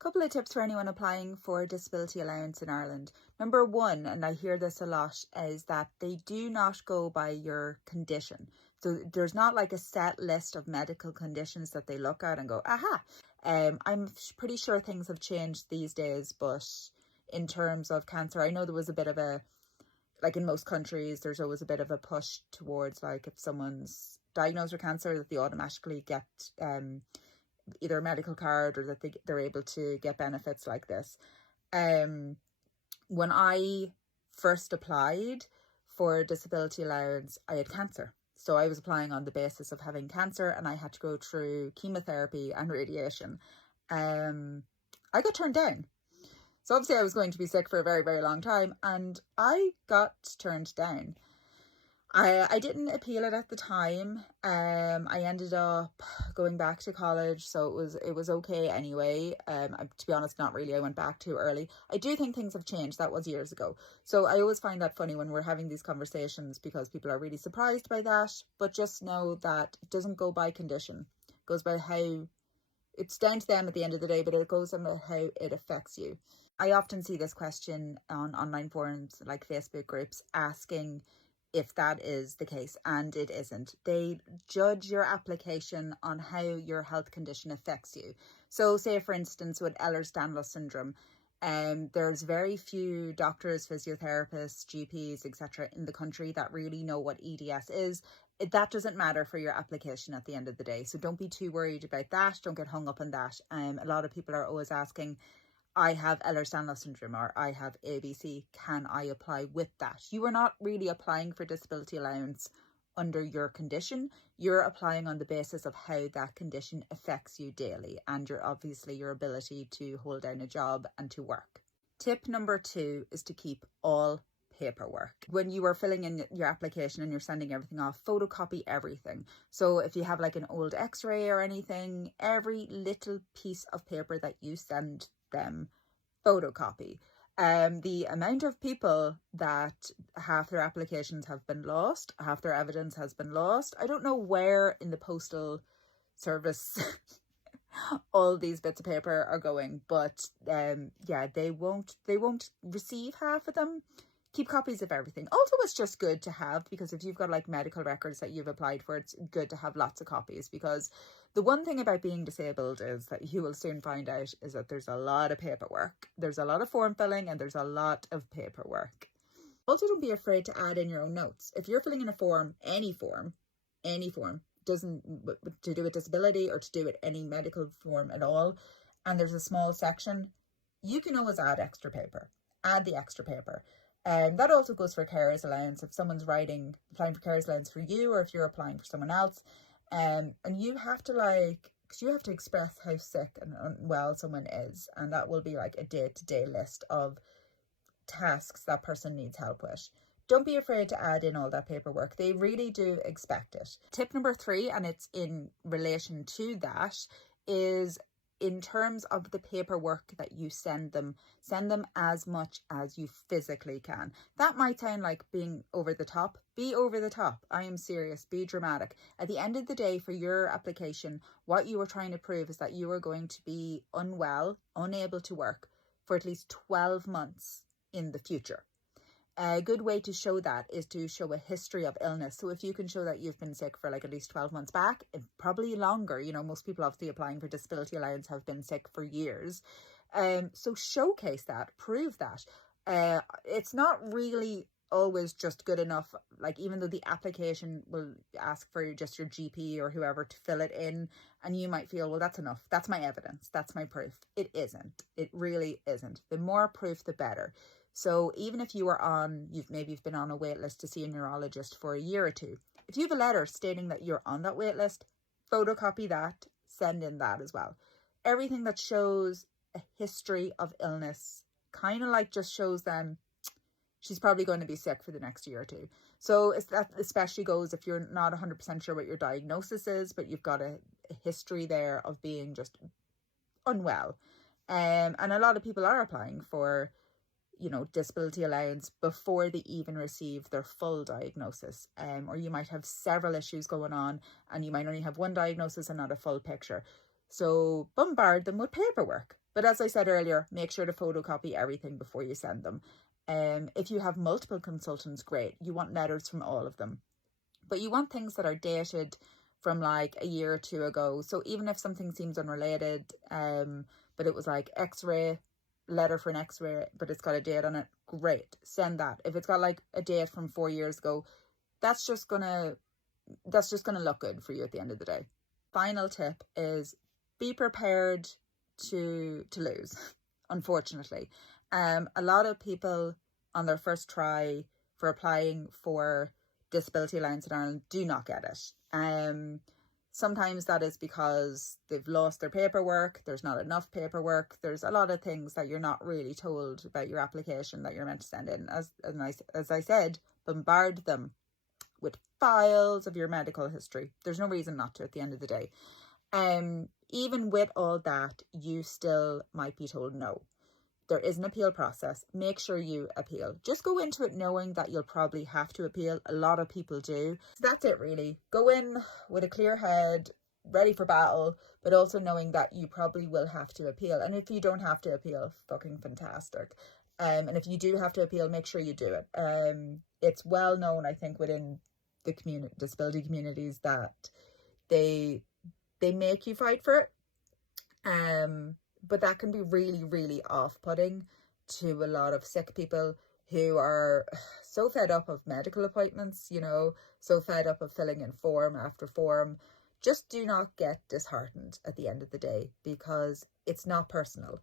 Couple of tips for anyone applying for disability allowance in Ireland. Number one, and I hear this a lot, is that they do not go by your condition. So there's not like a set list of medical conditions that they look at and go, aha. I'm pretty sure things have changed these days, but in terms of cancer, I know there was a bit of a, like in most countries, there's always a bit of a push towards like if someone's diagnosed with cancer that they automatically get either a medical card or that they're able to get benefits like this. When I first applied for disability allowance, I had cancer. So I was applying on the basis of having cancer and I had to go through chemotherapy and radiation. I got turned down. So obviously I was going to be sick for a very, very long time and I got turned down. I didn't appeal it at the time. I ended up going back to college, so it was okay anyway. To be honest, not really. I went back too early. I do think things have changed. That was years ago. So I always find that funny when we're having these conversations because people are really surprised by that. But just know that it doesn't go by condition. It goes by how, it's down to them at the end of the day, but it goes on how it affects you. I often see this question on online forums like Facebook groups asking if that is the case, and it isn't. They judge your application on how your health condition affects you. So say, for instance, with Ehlers-Danlos syndrome, there's very few doctors, physiotherapists, GPs, etc. in the country that really know what EDS is. That doesn't matter for your application at the end of the day. So don't be too worried about that. Don't get hung up on that. A lot of people are always asking, I have Ehlers-Danlos syndrome or I have ABC, can I apply with that? You are not really applying for disability allowance under your condition. You're applying on the basis of how that condition affects you daily and your ability to hold down a job and to work. Tip number 2 is to keep all paperwork. When you are filling in your application and you're sending everything off, photocopy everything. So if you have like an old x-ray or anything, every little piece of paper that you send them, photocopy. The amount of people that half their applications have been lost, half their evidence has been lost. I don't know where in the postal service all these bits of paper are going, but yeah, they won't receive half of them. Keep copies of everything. Also, it's just good to have, because if you've got like medical records that you've applied for, it's good to have lots of copies, because the one thing about being disabled is that you will soon find out is that there's a lot of paperwork. There's a lot of form filling and there's a lot of paperwork. Also, don't be afraid to add in your own notes. If you're filling in a form, any form, doesn't to do with disability or to do with any medical form at all, and there's a small section, you can always add extra paper. Add the extra paper. That also goes for carer's allowance. If someone's applying for carer's allowance for you, or if you're applying for someone else, and you have to because you have to express how sick and unwell someone is, and that will be like a day-to-day list of tasks that person needs help with. Don't be afraid to add in all that paperwork. They really do expect it. Tip number 3, and it's in relation to that, is in terms of the paperwork that you send them as much as you physically can. That might sound like being over the top. Be over the top. I am serious. Be dramatic. At the end of the day, for your application, what you are trying to prove is that you are going to be unwell, unable to work for at least 12 months in the future. A good way to show that is to show a history of illness. So if you can show that you've been sick for like at least 12 months back, and probably longer, most people obviously applying for disability allowance have been sick for years. So showcase that, prove that. It's not really always just good enough, like even though the application will ask for just your GP or whoever to fill it in, and you might feel, well, that's enough. That's my evidence. That's my proof. It isn't. It really isn't. The more proof, the better. So even if you've been on a wait list to see a neurologist for a year or two, if you have a letter stating that you're on that wait list, photocopy that, send in that as well. Everything that shows a history of illness kind of like just shows them she's probably going to be sick for the next year or two. So that especially goes if you're not 100% sure what your diagnosis is, but you've got a history there of being just unwell. And a lot of people are applying for disability allowance before they even receive their full diagnosis. Or you might have several issues going on and you might only have one diagnosis and not a full picture. So bombard them with paperwork. But as I said earlier, make sure to photocopy everything before you send them. If you have multiple consultants, great. You want letters from all of them. But you want things that are dated from like a year or two ago. So even if something seems unrelated, but it was like x-ray, letter for an x-ray, but it's got a date on it, great, send that. If it's got like a date from 4 years ago, that's just gonna look good for you at the end of the day. Final tip is be prepared to lose, unfortunately. A lot of people on their first try for applying for disability allowance in Ireland do not get it. Sometimes that is because they've lost their paperwork, there's not enough paperwork, there's a lot of things that you're not really told about your application that you're meant to send in. As I said, bombard them with files of your medical history. There's no reason not to at the end of the day. Even with all that, you still might be told no. There is an appeal process. Make sure you appeal. Just go into it knowing that you'll probably have to appeal. A lot of people do. So that's it really. Go in with a clear head, ready for battle, but also knowing that you probably will have to appeal. And if you don't have to appeal, fucking fantastic. And if you do have to appeal, make sure you do it. It's well known, I think, within the disability communities that they make you fight for it. But that can be really, really off-putting to a lot of sick people who are so fed up of medical appointments, you know, so fed up of filling in form after form. Just do not get disheartened at the end of the day, because it's not personal.